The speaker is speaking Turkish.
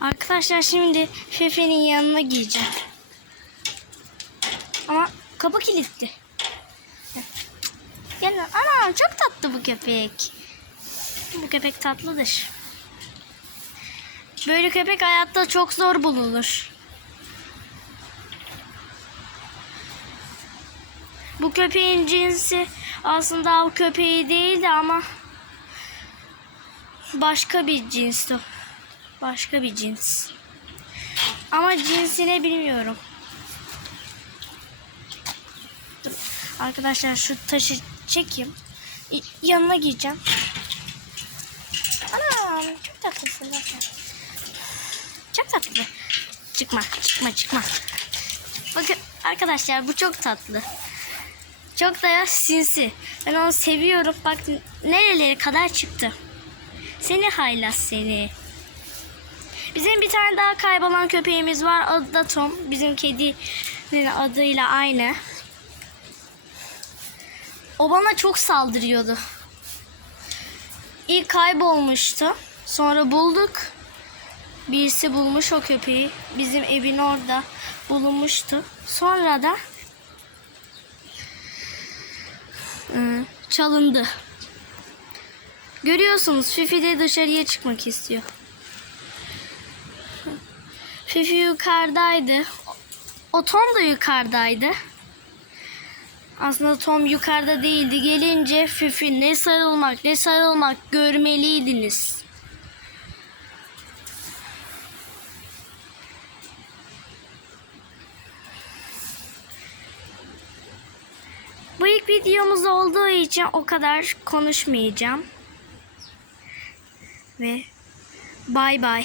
Arkadaşlar şimdi Fefe'nin yanına giyeceğim. Ama kapı kilitli. Yani ana çok tatlı bu köpek. Bu köpek tatlıdır. Böyle köpek hayatta çok zor bulunur. Bu köpeğin cinsi aslında av köpeği değildi ama başka bir cinsti. Başka bir cins. Ama cinsini bilmiyorum. Arkadaşlar şu taşı çekeyim. Yanına giyeceğim. Ana çok tatlısın. Çok tatlı. Çıkma, çıkma, çıkma. Bakın arkadaşlar bu çok tatlı. Çok da sinsi. Ben onu seviyorum. Bak nerelere kadar çıktı. Seni haylaz seni. Bizim bir tane daha kaybolan köpeğimiz var. Adı da Tom. Bizim kedinin adıyla aynı. O bana çok saldırıyordu. İlk kaybolmuştu. Sonra bulduk. Birisi bulmuş o köpeği. Bizim evin orada bulunmuştu. Sonra da ıı, çalındı. Görüyorsunuz Fifi de dışarıya çıkmak istiyor. Fifi yukarıdaydı. O Tom da yukarıdaydı. Aslında Tom yukarıda değildi. Gelince Fifi ne sarılmak ne sarılmak görmeliydiniz. Bu ilk videomuz olduğu için o kadar konuşmayacağım. Ve bay bay.